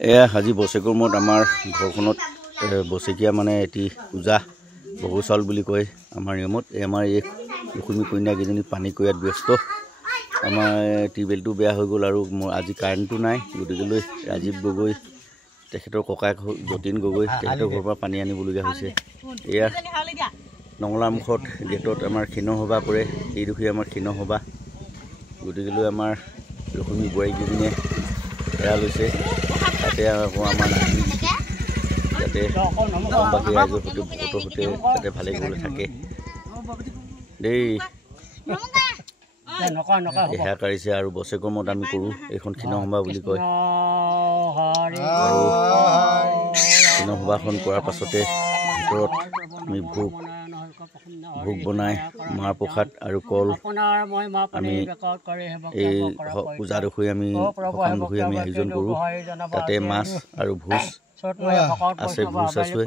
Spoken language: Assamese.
এয়া আজি বছেকৰ মূৰত আমাৰ ঘৰখনত বছেকীয়া মানে এটি পূজা বহু চাউল বুলি কয় আমাৰ নিয়মত। আমাৰ এই লক্ষ্মী কন্যাকেইজনী পানী কয়াত ব্যস্ত। আমাৰ টিউবৱেলটো বেয়া হৈ গ'ল আৰু আজি কাৰেণ্টটো নাই, গতিকেলৈ ৰাজীৱ গগৈ তেখেতৰ ককায়েক যতীন গগৈ তেখেতৰ ঘৰৰ পৰা পানী আনিবলগীয়া হৈছে। এয়া নঙলামুখত গেটত আমাৰ ক্ষীণ সভা কৰে, এইডোখৰি আমাৰ ক্ষীণ সভা। গতিকেলৈ আমাৰ লক্ষ্মী বোৱাৰীকেইজনীয়ে এৰা লৈছে। তাতে আকৌ আমাৰ নাতি যাতে বাকী ৰাইজৰ সৈতে ভকতৰ সৈতে যাতে ভালে গ'লে থাকে দেই। এহা কাঢ়িছে আৰু বছেকৰ মূৰত আমি কৰোঁ, এইখন ক্ষীণ সভা বুলি কয়। আৰু ক্ষীণ সভাখন কৰাৰ পাছতে ভিতৰত আমি ভোগ বনাই মাহ প্ৰসাদ আৰু কল আমি এই পূজাডোখৰি আমি সকামডোখৰি আমি আয়োজন কৰোঁ। তাতে মাছ আৰু ভোজ আছে, ভোজ আছে।